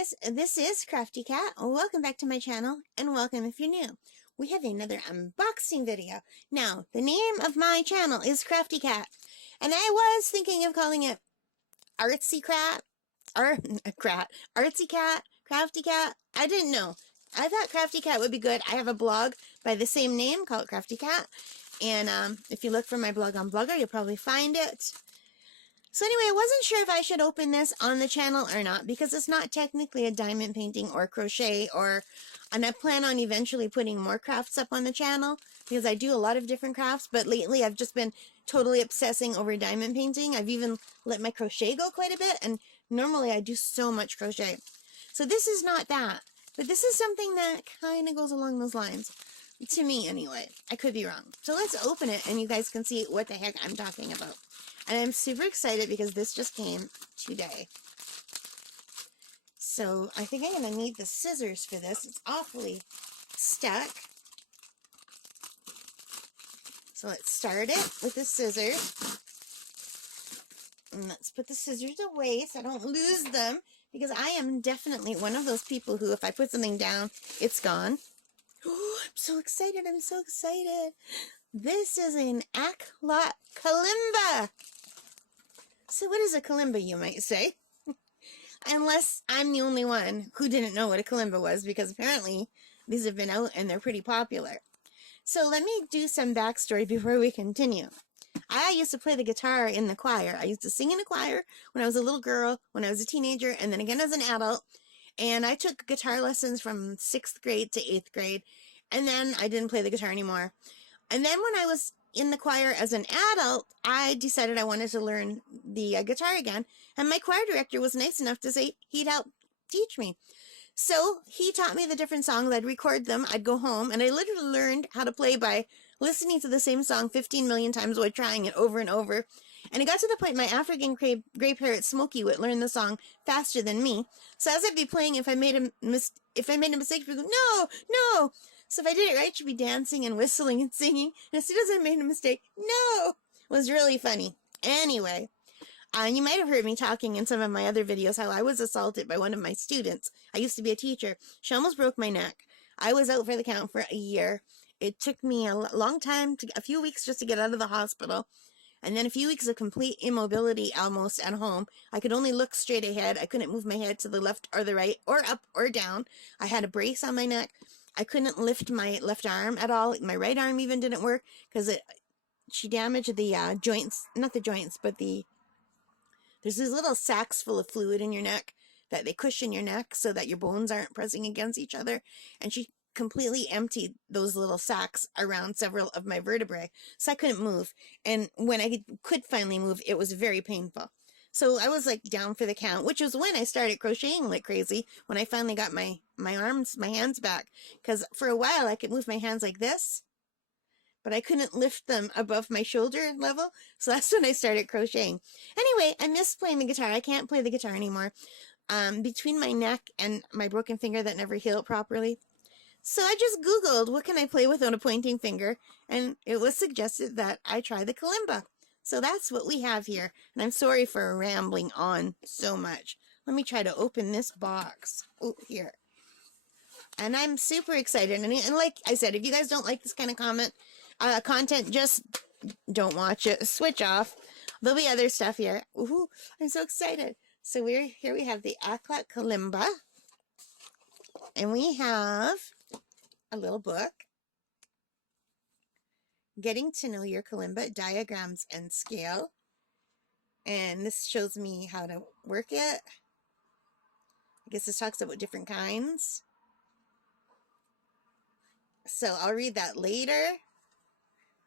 guys, this is Crafty Cat. Welcome back to my channel, and welcome if you're new. We have another unboxing video. Now, the name of my channel is Crafty Cat, and I was thinking of calling it Artsy Cat, or Artsy Cat, Crafty Cat. I didn't know. I thought Crafty Cat would be good. I have a blog by the same name called Crafty Cat, and if you look for my blog on Blogger, you'll probably find it. So anyway, I wasn't sure if I should open this on the channel or not, because it's not technically a diamond painting or crochet, and I plan on eventually putting more crafts up on the channel, because I do a lot of different crafts, but lately I've just been totally obsessing over diamond painting. I've even let my crochet go quite a bit, and normally I do so much crochet. So this is not that, but this is something that kind of goes along those lines. To me, anyway. I could be wrong. So let's open it, and you guys can see what the heck I'm talking about. And I'm super excited because this just came today. So I think I'm going to need the scissors for this. It's awfully stuck. So let's start it with the scissors. And let's put the scissors away so I don't lose them, because I am definitely one of those people who, if I put something down, it's gone. Oh, I'm so excited. I'm so excited. This is an Aklot Kalimba. So what is a Kalimba, you might say? Unless I'm the only one who didn't know what a Kalimba was, because apparently these have been out and they're pretty popular. So let me do some backstory before we continue. I used to play the guitar in the choir. I used to sing in a choir when I was a little girl, when I was a teenager, and then again as an adult. And I took guitar lessons from 6th grade to 8th grade, and then I didn't play the guitar anymore. And then when I was in the choir as an adult, I decided I wanted to learn the guitar again, and my choir director was nice enough to say he'd help teach me. So he taught me the different songs. I'd record them, I'd go home, and I literally learned how to play by listening to the same song 15 million times while trying it over and over. And it got to the point my African gray parrot Smokey would learn the song faster than me. So as I'd be playing, if I made a mistake, she'd go, "No, no." So if I did it right, she'd be dancing and whistling and singing. And as soon as I made a mistake, "No." It was really funny. Anyway, you might have heard me talking in some of my other videos how I was assaulted by one of my students. I used to be a teacher. She almost broke my neck. I was out for the count for a year. It took me a long time, a few weeks just to get out of the hospital. And then a few weeks of complete immobility almost at home. I could only look straight ahead. I couldn't move my head to the left or the right, or up or down. I had a brace on my neck. I couldn't lift my left arm at all. My right arm even didn't work because she damaged the joints, not the joints, but there's these little sacs full of fluid in your neck that they cushion your neck so that your bones aren't pressing against each other. And she completely emptied those little sacs around several of my vertebrae, so I couldn't move. And when I could finally move, it was very painful. So I was like down for the count, which was when I started crocheting like crazy, when I finally got my hands back. Because for a while I could move my hands like this, but I couldn't lift them above my shoulder level. So that's when I started crocheting. Anyway, I miss playing the guitar. I can't play the guitar anymore. Between my neck and my broken finger that never healed properly. So I just Googled, what can I play without a pointing finger? And it was suggested that I try the Kalimba. So that's what we have here. And I'm sorry for rambling on so much. Let me try to open this box. Oh, here. And I'm super excited. And like I said, if you guys don't like this kind of content, just don't watch it. Switch off. There'll be other stuff here. Ooh, I'm so excited. So here we have the Aklot Kalimba. And we have a little book, Getting to Know Your Kalimba, Diagrams and Scale. And this shows me how to work it. I guess this talks about different kinds. So I'll read that later.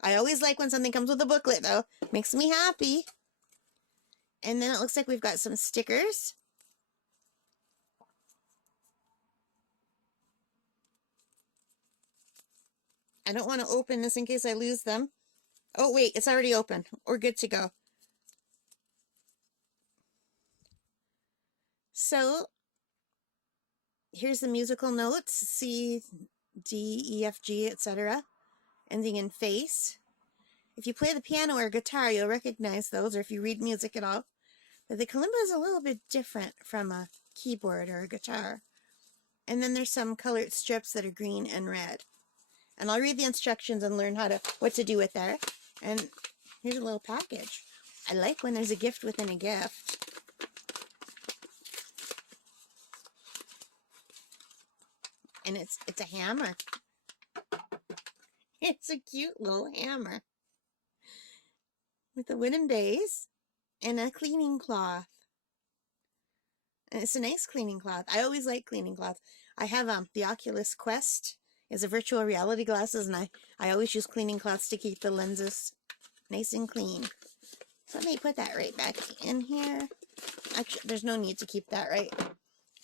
I always like when something comes with a booklet, though. Makes me happy. And then it looks like we've got some stickers. I don't want to open this in case I lose them. Oh, wait, it's already open. We're good to go. So, here's the musical notes. C, D, E, F, G, etc. Ending in face. If you play the piano or guitar, you'll recognize those, or if you read music at all. But the kalimba is a little bit different from a keyboard or a guitar. And then there's some colored strips that are green and red. And I'll read the instructions and learn what to do with there. And here's a little package. I like when there's a gift within a gift. And it's a hammer. It's a cute little hammer with a wooden base and a cleaning cloth. And it's a nice cleaning cloth. I always like cleaning cloths. I have the Oculus Quest. It's a virtual reality glasses, and I always use cleaning cloths to keep the lenses nice and clean. So let me put that right back in here. Actually, there's no need to keep that, right?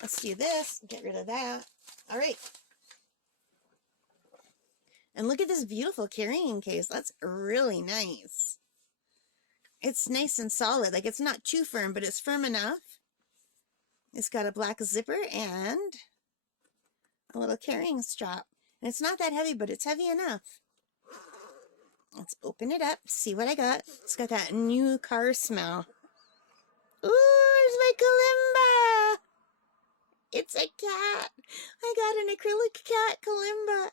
Let's do this. Get rid of that. All right. And look at this beautiful carrying case. That's really nice. It's nice and solid. Like, it's not too firm, but it's firm enough. It's got a black zipper and a little carrying strap. And it's not that heavy, but it's heavy enough. Let's open it up, see what I got. It's got that new car smell. Ooh, there's my Kalimba. It's a cat. I got an acrylic cat Kalimba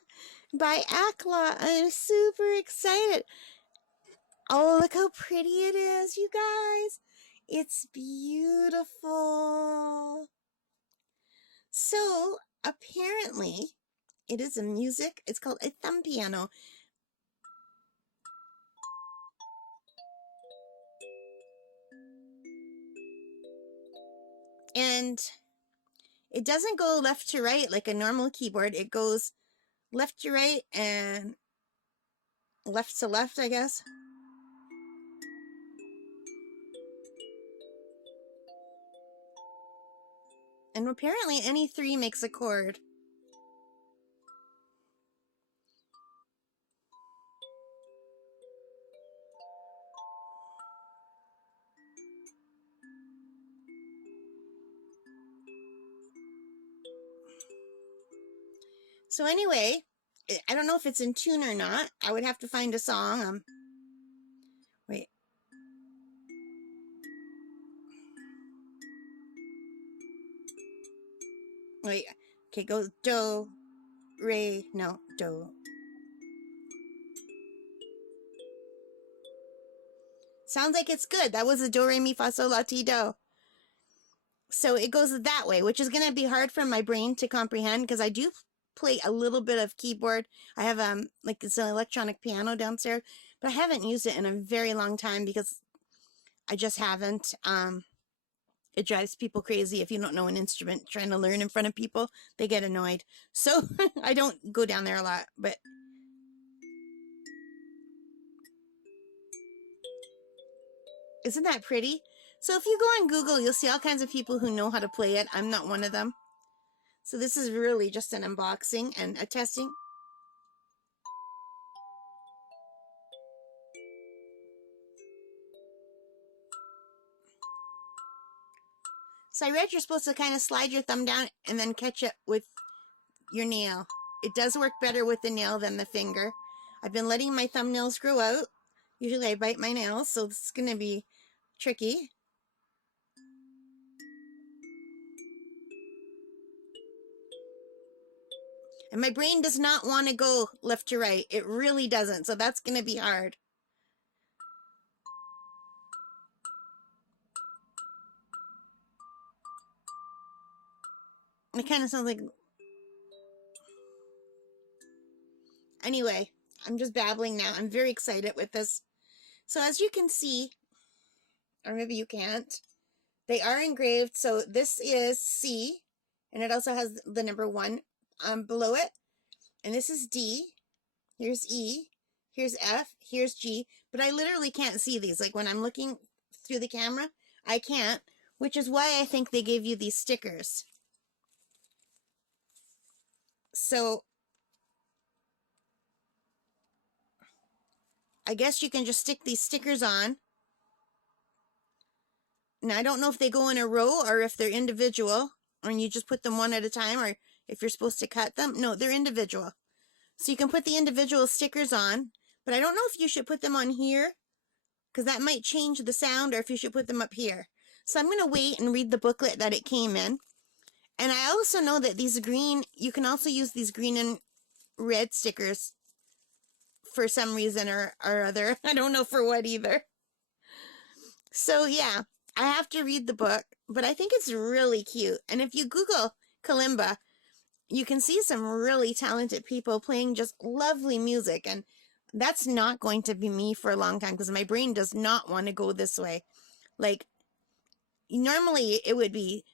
by Aklot. I'm super excited. Oh, look how pretty it is, you guys. It's beautiful. So, apparently, it is it's called a thumb piano. And it doesn't go left to right like a normal keyboard. It goes left to right and left to left, I guess. And apparently any three makes a chord. So anyway, I don't know if it's in tune or not. I would have to find a song. Wait. Wait. Okay, go do, re, no, do. Sounds like it's good. That was a do, re, mi, fa, sol, la, ti, do. So it goes that way, which is going to be hard for my brain to comprehend because I do play a little bit of keyboard. I have like it's an electronic piano downstairs, but I haven't used it in a very long time because I just haven't. It drives people crazy if you don't know an instrument. Trying to learn in front of people, they get annoyed. So I don't go down there a lot, but isn't that pretty? So if you go on Google, you'll see all kinds of people who know how to play it. I'm not one of them. So this is really just an unboxing and a testing. So I read you're supposed to kind of slide your thumb down and then catch it with your nail. It does work better with the nail than the finger. I've been letting my thumbnails grow out. Usually I bite my nails, so this is going to be tricky. And my brain does not want to go left to right. It really doesn't, so that's going to be hard. It kind of sounds like... Anyway, I'm just babbling now. I'm very excited with this. So as you can see, or maybe you can't, they are engraved. So this is C, and it also has the number 1 below it. And this is D. Here's E. Here's F. Here's G. But I literally can't see these. Like when I'm looking through the camera, I can't, which is why I think they gave you these stickers. So I guess you can just stick these stickers on. Now, I don't know if they go in a row or if they're individual, or you just put them one at a time, or if you're supposed to cut them. No, they're individual. So you can put the individual stickers on, but I don't know if you should put them on here, because that might change the sound, or if you should put them up here. So I'm going to wait and read the booklet that it came in. And I also know that these green, you can also use these green and red stickers for some reason or other. I don't know for what either. So yeah, I have to read the book, but I think it's really cute. And if you Google Kalimba, you can see some really talented people playing just lovely music. And that's not going to be me for a long time because my brain does not want to go this way. Like, normally it would be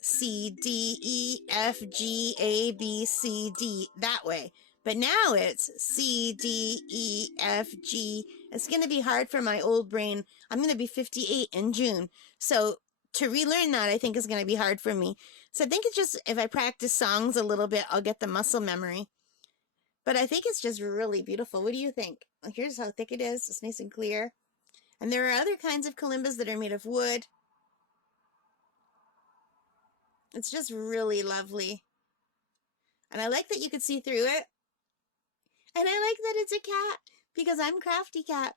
C, D, E, F, G, A, B, C, D, that way. But now it's C, D, E, F, G. It's going to be hard for my old brain. I'm going to be 58 in June. So to relearn that, I think is going to be hard for me. So I think it's just, if I practice songs a little bit, I'll get the muscle memory. But I think it's just really beautiful. What do you think? Here's how thick it is. It's nice and clear. And there are other kinds of kalimbas that are made of wood. It's just really lovely. And I like that you could see through it. And I like that it's a cat because I'm Crafty Cat.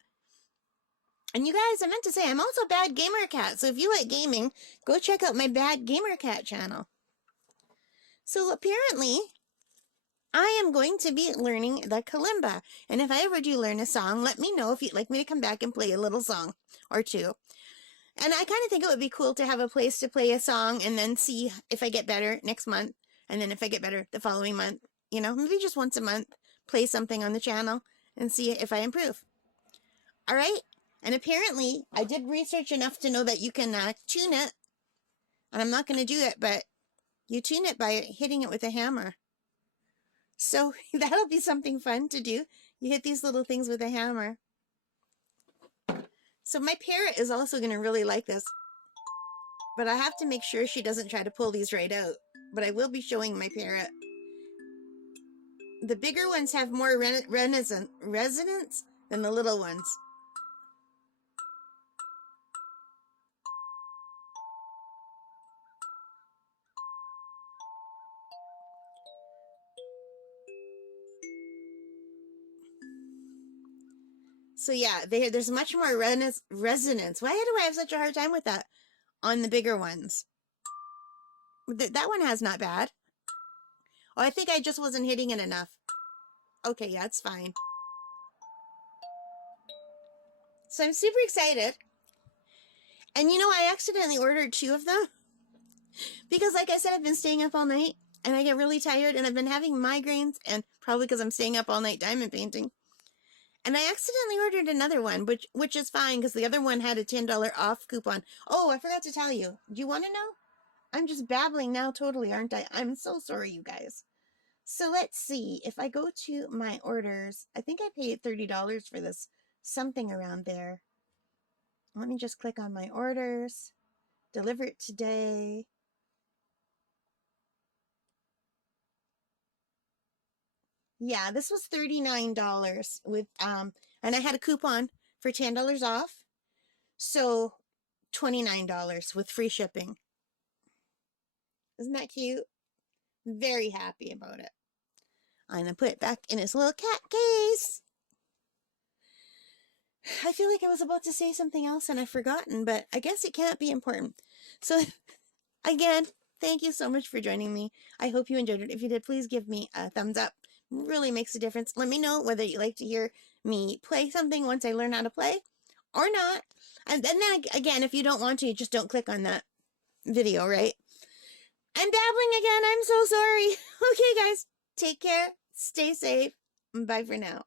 And you guys, I meant to say, I'm also Bad Gamer Cat. So if you like gaming, go check out my Bad Gamer Cat channel. So apparently, I am going to be learning the kalimba. And if I ever do learn a song, let me know if you'd like me to come back and play a little song or two. And I kind of think it would be cool to have a place to play a song and then see if I get better next month. And then if I get better the following month, you know, maybe just once a month, play something on the channel and see if I improve. All right. And apparently I did research enough to know that you can tune it. And I'm not going to do it, but you tune it by hitting it with a hammer. So that'll be something fun to do. You hit these little things with a hammer. So my parrot is also going to really like this. But I have to make sure she doesn't try to pull these right out. But I will be showing my parrot. The bigger ones have more resonance than the little ones. So yeah, there's much more resonance. Why do I have such a hard time with that on the bigger ones? That one has not bad. Oh, I think I just wasn't hitting it enough. Okay, yeah, it's fine. So I'm super excited. And you know, I accidentally ordered 2 of them. Because like I said, I've been staying up all night. And I get really tired. And I've been having migraines. And probably because I'm staying up all night diamond painting. And I accidentally ordered another one, which is fine because the other one had a $10 off coupon. Oh, I forgot to tell you. Do you want to know? I'm just babbling now totally, aren't I? I'm so sorry, you guys. So let's see. If I go to my orders, I think I paid $30 for this. Something around there. Let me just click on my orders. Deliver it today. Yeah, this was $39 with and I had a coupon for $10 off. So $29 with free shipping. Isn't that cute? Very happy about it. I'm gonna put it back in its little cat case. I feel like I was about to say something else and I've forgotten, but I guess it can't be important. So again, thank you so much for joining me. I hope you enjoyed it. If you did, please give me a thumbs up. It really makes a difference. Let me know whether you'd like to hear me play something once I learn how to play or not. And then again, if you don't want to, just don't click on that video, right? I'm babbling again. I'm so sorry. Okay, guys. Take care. Stay safe. Bye for now.